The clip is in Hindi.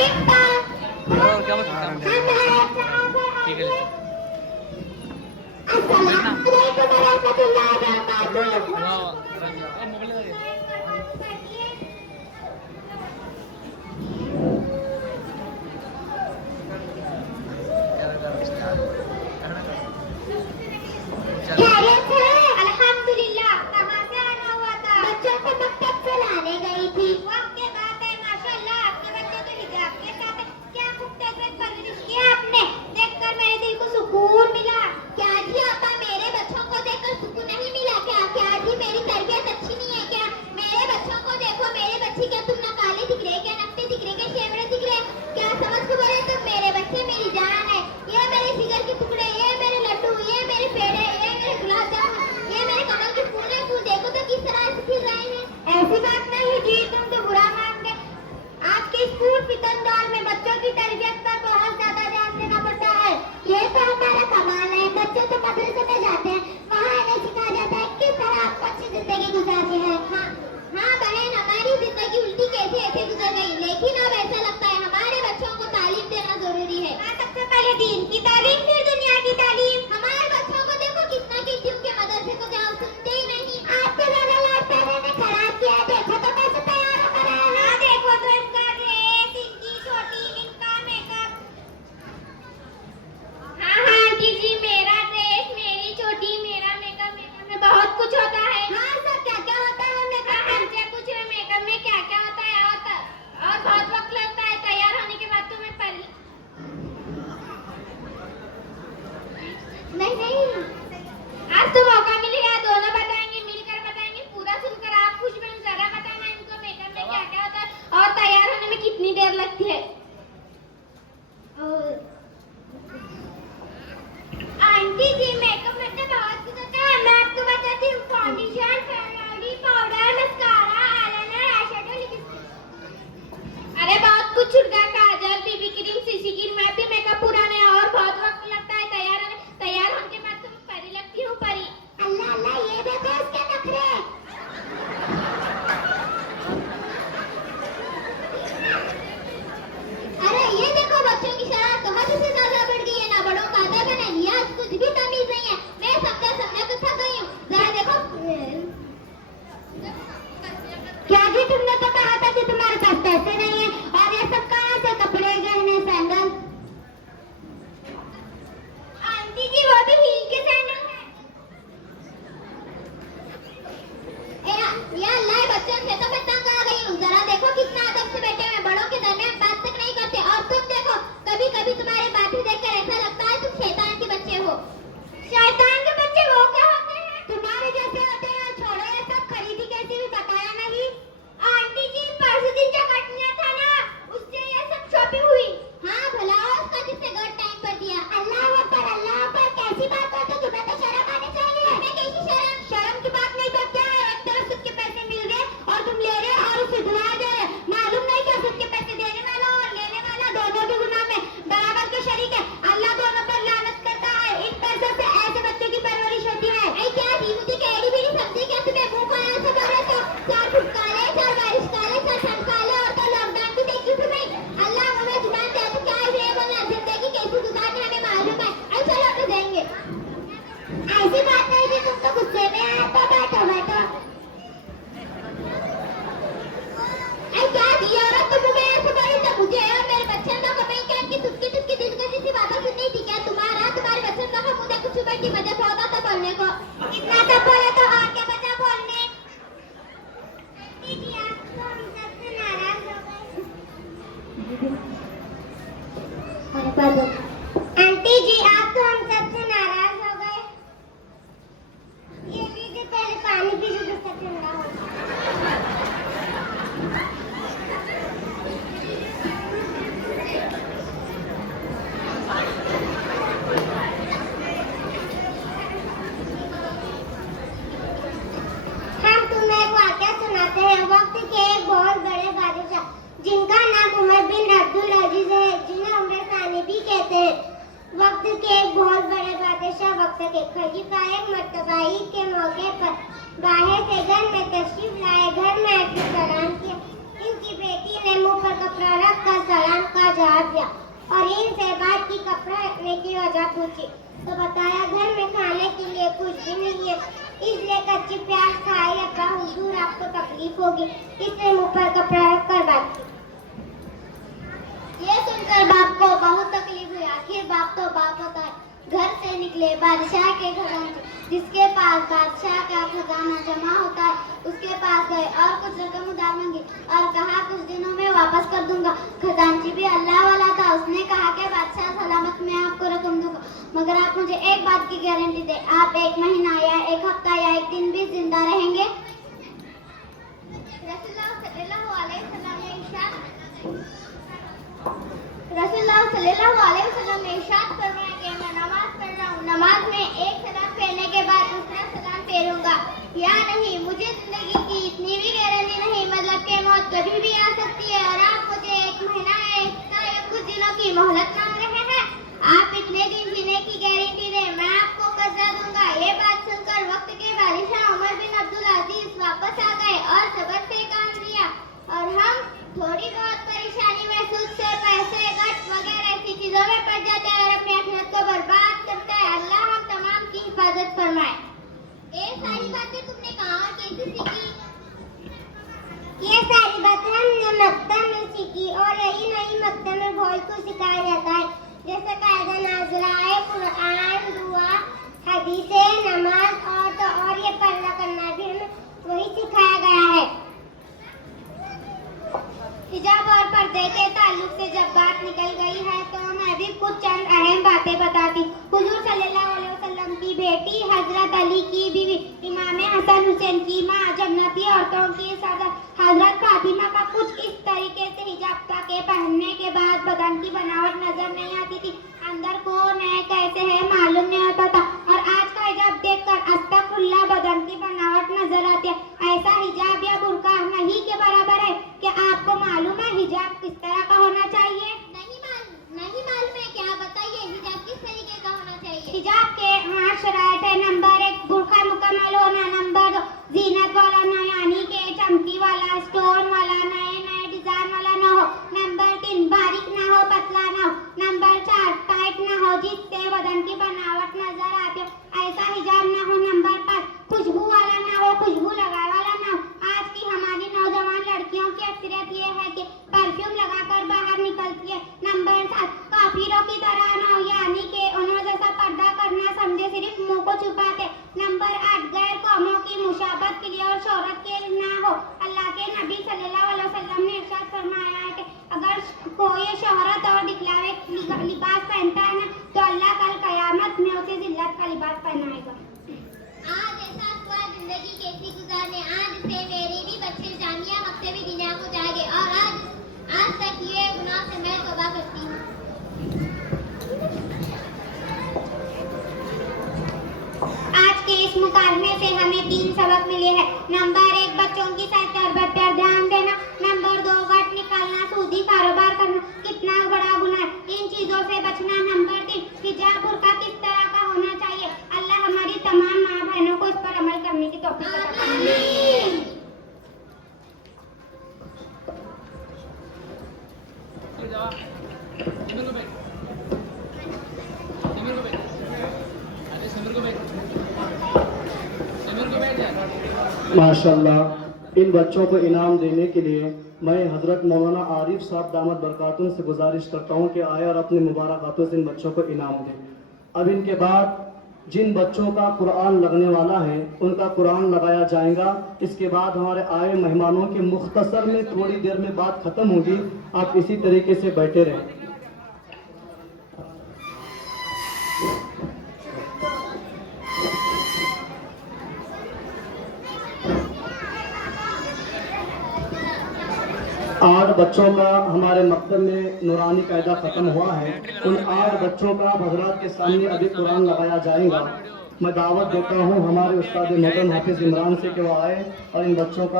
क्या ठीक है अल्हम्दुलिल्लाह। कहाँ से आना हुआ था? बच्चों को मकतब से लाने गई थी। वक्त के बाद है माशाल्लाह, आपके बच्चे तो हिजाब के साथ है। क्या खूबसूरत परवरिश किया आपने, देखकर मेरे दिल को सुकून मिला। क्या जी आपा, मेरे बच्चों को देखकर सुकून नहीं मिला क्या? क्या जी मेरी तरबियत अच्छी नहीं है क्या? मेरे बच्चों को देखो, मेरे बच्चे क्या तुम ना काले दिख रहे, क्या नकटे दिख रहे, क्या शेवड़े दिख रहे? क्या समझ के बोले तुम? मेरे बच्चे मेरी जान है। ये मेरे जिगर के टुकड़े, ये मेरे लड्डू, ये मेरे पेड़े, ये मेरे गुलाब जामुन, ये मेरे कमल के फूल है। फूल देखो तो किस तरह से खिल रहे हैं। ऐसी बात नहीं जी, तुम तो बुरा मानते। आज के स्कूल फितन दौर में बच्चों की तरबियत पर बहुत ज्यादा ध्यान देना पड़ता है। ये तो हमारा कमाल है। बच्चे तो मदरसे में जाते हैं, वहाँ इन्हें सिखाया जाता है किस तरह आपको अच्छी जिंदगी गुजारनी है। हाँ हाँ बहन, हमारी जिंदगी उल्टी कैसे ऐसे गुजर गई, लेकिन अब ऐसा लगता है हमारे बच्चों को तालीम देना जरूरी है। सबसे पहले दीन की तालीम, फिर दुनिया की तालीम। हमारे बच्चों को देखो कितना कहती हूँ कि मदरसे को जाओ, सुनते ही नहीं। आपके ज्यादा लाड प्यारे ने खराब किया। देखो तो कैसे तैयार हो रहा है। हाँ देखो तो इसका ड्रेस, इनकी चोटी, इनका मेकअप। हाँ हाँ आंटी जी, मेरा ड्रेस, मेरी चोटी, मेरा मेकअप, मेकअप में बहुत कुछ होता है। हाँ सर, क्या क्या होता है मेकअप? हमसे पूछ रहे मेकअप में क्या क्या होता है? और बहुत वक्त लगता है तैयार होने के बाद। तुम्हें पहले नहीं नहीं, आज तो मौका मिलेगा, दोनों बताएंगे, मिलकर बताएंगे। पूरा सुनकर आप खुश बन। जरा बताना इनको मेकअप में क्या क्या होता है और तैयार होने में कितनी देर लगती है। आंटी जी, मेकअप में तो बहुत कुछ होता है। मैं आपको बताती हूँ। Foundation, fair powder, mascara, eyeliner, eyeshadow, lipstick. अरे बहुत कुछ छूट गया। काजल, बीबी क्रीम, सीसी क्रीम में भी मेकअप पूरा नहीं और बहुत वक्त लगता है तैयार होने। तैयार होने के बाद तुम परी लगती हो, परी। अल्लाह अल्लाह, ये देखो इसके नखरे। अरे ये देखो बच्चों की शरारत तो हद से ज्यादा बढ़ गई है। ना बड़ों का अदब है, ना लिहाज, कुछ भी तमीज नहीं है। मैं समझा समझा तो थक गई हूँ। जरा देखो। क्या जी, तुमने तो कहा था कि तुम्हारे पास पैसे नहीं है, और ये सब कहाँ से कपड़े, गहने, सैंडल? आंटी जी, वो भी हील के सैंडल है। या अल्लाह, बच्चों से तो मैं तंग आ गई हूँ। जरा देखो कितना अदब से बैठे हुए, बड़ों के दरमियान बात तक नहीं करते। और तुम देखो, कभी कभी तुम्हारी बात ही देखकर ऐसा लगता है तुम शैतान के बच्चे हो। शैतान के बच्चे वो क्या होते हैं? तुम्हारे जैसे होते हैं। छोड़ो ये सब, खरीदी कैसी भी बताया नहीं। आंटी जी, परसों दिन जो कटनिया था ना, उससे ये सब शॉपिंग हुई। हाँ भला उसका जिससे गलत टाइम पर दिया। अल्लाह अकबर, अल्लाह अकबर, कैसी बात करते हो? तुम्हें तो शर्म आनी चाहिए। हमें कैसी शर्म? शर्म की बात नहीं तो क्या है? एक तरफ सुद के पैसे मिल गए और तुम ले रहे हो और उसे दुआ दे रहे। मालूम नहीं क्या सुद के पैसे देने वाला और लेने वाला दोनों भी गुनाह में बराबर के शरीक है। अल्लाह दोनों पर लानत करता है। इन पैसों से ऐसे बच्चों की परवरिश होती है। क्या जी, मुझे कहड़ी भी नहीं समझी क्या? तुम्हें मुंह को ऐसे बोल रहे तो 4 फुट काले, 4 बारिश काले, 4 ठंड काले, और तो लॉकडाउन भी देखी तुम्हें। अल्लाह हमें जुबान दे तो क्या है ये बोलना। जिंदगी कैसी गुजारनी हमें मालूम है। ऐसा लौट देंगे। ऐसी बात नहीं थी, तुम तो गुस्से में आए तो बैठो बैठो। क्या दी औरत तुम मुझे ऐसे बोली तो मुझे और मेरे बच्चे लोग को मैं क्या कि तुझकी तुझकी दिलकशी सी बातें सुननी थी क्या? तुम्हारे बच्चे लोग को मुझे कुछ बैठी मजे पौधा था बोलने को। इतना सब बोले तो और क्या बचा बोलने। दीदी आप तो हम सबसे नाराज हो गए। आंटी जी, आप तो हम सबसे नाराज हो गए। ये लीजिए, पहले पानी पीजिए, जिससे ठंडा हो। वक्त के एक बहुत बड़े बादशाह, जिनका नाम उमर बिन अब्दुल अजीज है, जिन्हें उमर सानी भी कहते हैं। वक्त के एक बहुत बड़े बादशाह, वक्त के खलीफा एक मर्तबा ईद के मौके पर बाहर से घर में तशरीफ लाए। घर में आकर सलाम किया। इनकी बेटी ने मुंह पर कपड़ा रख कर सलाम जवाब दिया और इनसे बात की कपड़ा रखने की वजह पूछी तो बताया घर में खाने के लिए कुछ भी नहीं है, इसलिए कच्ची प्याज खाए अब्बा हुजूर आपको तकलीफ होगी, इसलिए मुंह पर कपड़ा रखकर बात की। ये सुनकर बाप को बहुत तकलीफ हुई। आखिर बाप तो बाप होता है। घर से निकले बादशाह के खजाने, जिसके पास बादशाह का खजाना जमा होता है उसके पास गए और कुछ रकम उधार मांगी और कहा कुछ दिनों में वापस कर दूंगा। खजांची भी अल्लाह वाला था, उसने कहा कि बादशाह सलामत मैं आपको रकम दूंगा, मगर आप मुझे एक बात की गारंटी दे, आप 1 महीना या 1 हफ्ता या 1 दिन भी जिंदा रहेंगे। रसूलुल्लाह सल्लल्लाहु अलैहि वसल्लम ने इरशाद फरमाया कि मैं नमाज पढ़ रहा हूँ, नमाज में एक सलाम फेरने के बाद दूसरा सलाम फेरूंगा या नहीं, मुझे जिंदगी की इतनी भी गारंटी नहीं, मतलब कि मौत कभी भी आ सकती है और आप मुझे 1 महीना या कुछ दिनों की मोहलत मांग रहे हैं। आप इतने दिन जीने की गारंटी दें, मैं आपको कर्जा दूंगा। ये बात सुनकर वक्त के बादशाह उमर बिन अब्दुल अजीज वापस आ गए और सब्र से काम लिया और हम थोड़ी बहुत परेशानी महसूस से पैसे गट वगैरह ऐसी चीजों में पड़ जाते हैं और अपनी आखिरत को बर्बाद करते हैं। अल्लाह हम तमाम की हिफाजत फरमाए। ये सारी बातें तुमने कहाँ और कैसे सीखी? ये सारी बातें हमने मक्तब में सीखी और यही नहीं मक्तब में बहुत कुछ सिखाया जाता है, जैसे कायदा नाज़िराए कुरान, दुआ, हदीसे, नमाज और ये पर्दा करना भी हमें वही सिखाया गया है। हिजाब और पर्दे के ताल्लुक से जब बात निकल गई है तो मैं भी कुछ चंद अहम बातें बताती। हुजूर सल्लल्लाहु अलैहि वसल्लम की बेटी हजरत अली की बीवी इमाम हसन हुसैन की मां जन्नती औरतों की सदर हजरत फातिमा का कुछ इस तरीके से हिजाब था कि पहनने के बाद बदन की बनावट नजर नहीं आती थी, अंदर कौन है कैसे है मालूम नहीं होता था और आज का हिजाब देखकर अस्तगफुरुल्लाह बदन की बनावट नजर आती है। ऐसा हिजाब या बुर्का नहीं के बराबर है। क्या आपको मालूम है हिजाब किस तरह का होना चाहिए? नहीं मालूम है, क्या बताइए हिजाब किस तरीके का होना चाहिए? हिजाब के 5 शराइत है। नंबर 1 बुर्का मुकम्मल होना, नंबर 2 जीनत वाला ना, यानी कि चमकी वाला, स्टोन वाला, नए डिजाइन वाला ना हो, नंबर 3 बारीक ना हो, पतला ना हो, नंबर 4 टाइट ना हो जिससे बदन की बनावट नजर आती हो, ऐसा हिजाब ना हो, नंबर 5 खुशबू वाला ना हो, खुशबू लगाए वाला ना हो। आज की हमारी नौजवान लड़कियों की अक्सरियत ये है कि परफ्यूम लगाकर बाहर निकलती है। नंबर 7 काफिरों की तरह ना हो, यानी कि उन्होंने जैसा पर्दा करना समझे सिर्फ मुंह को छुपाते। नंबर 8 गैर कौमों की मुशाबत के लिए और शोहरत के लिए ना हो। अल्लाह के नबी सल्लल्लाहु अलैहि वसल्लम ने इरशाद फरमाया है कि अगर कोई शोहरत और दिखलावे लिबास पहनता है ना तो अल्लाह कल कयामत में उसे जिल्लत का लिबास पहनाएगा। आज ऐसा हुआ जिंदगी कैसी गुजारने, आज से मेरी भी बच्चे जामिया मकतबी दुनिया को जाएंगे और आज तक ये गुनाह से मैं तौबा करती हूँ। आज के इस मुकाबले से हमें 3 सबक मिले हैं। नंबर 1 बच्चों की सेहत पर ध्यान देना, नंबर 2 गट निकालना, सूदी कारोबार करना कितना बड़ा गुनाह है, इन चीजों से बचना, नंबर 3 हिजाब बुर्का किस तरह का होना चाहिए। अल्लाह हमारी तमाम माँ बहनों को इस पर अमल करने की तौफीक अता फरमाए। माशाल्लाह, इन बच्चों को इनाम देने के लिए मैं हज़रत मौलाना आरिफ साहब दामद बरकातुहू से गुजारिश करता हूँ कि आए और अपने मुबारक हाथों से इन बच्चों को इनाम दें। अब इनके बाद जिन बच्चों का कुरान लगने वाला है उनका कुरान लगाया जाएगा। इसके बाद हमारे आए मेहमानों की मुख्तसर में थोड़ी देर में बात ख़त्म होगी, आप इसी तरीके से बैठे रहें। आठ बच्चों का हमारे मकतब में नूरानी कायदा ख़त्म हुआ है। उन 8 बच्चों का हज़रात के सामने अभी कुरान लगाया जाएगा। मैं दावत देता हूँ हमारे उस्ताद मोहतरम हाफिज़ इमरान से कि वो आए और इन बच्चों का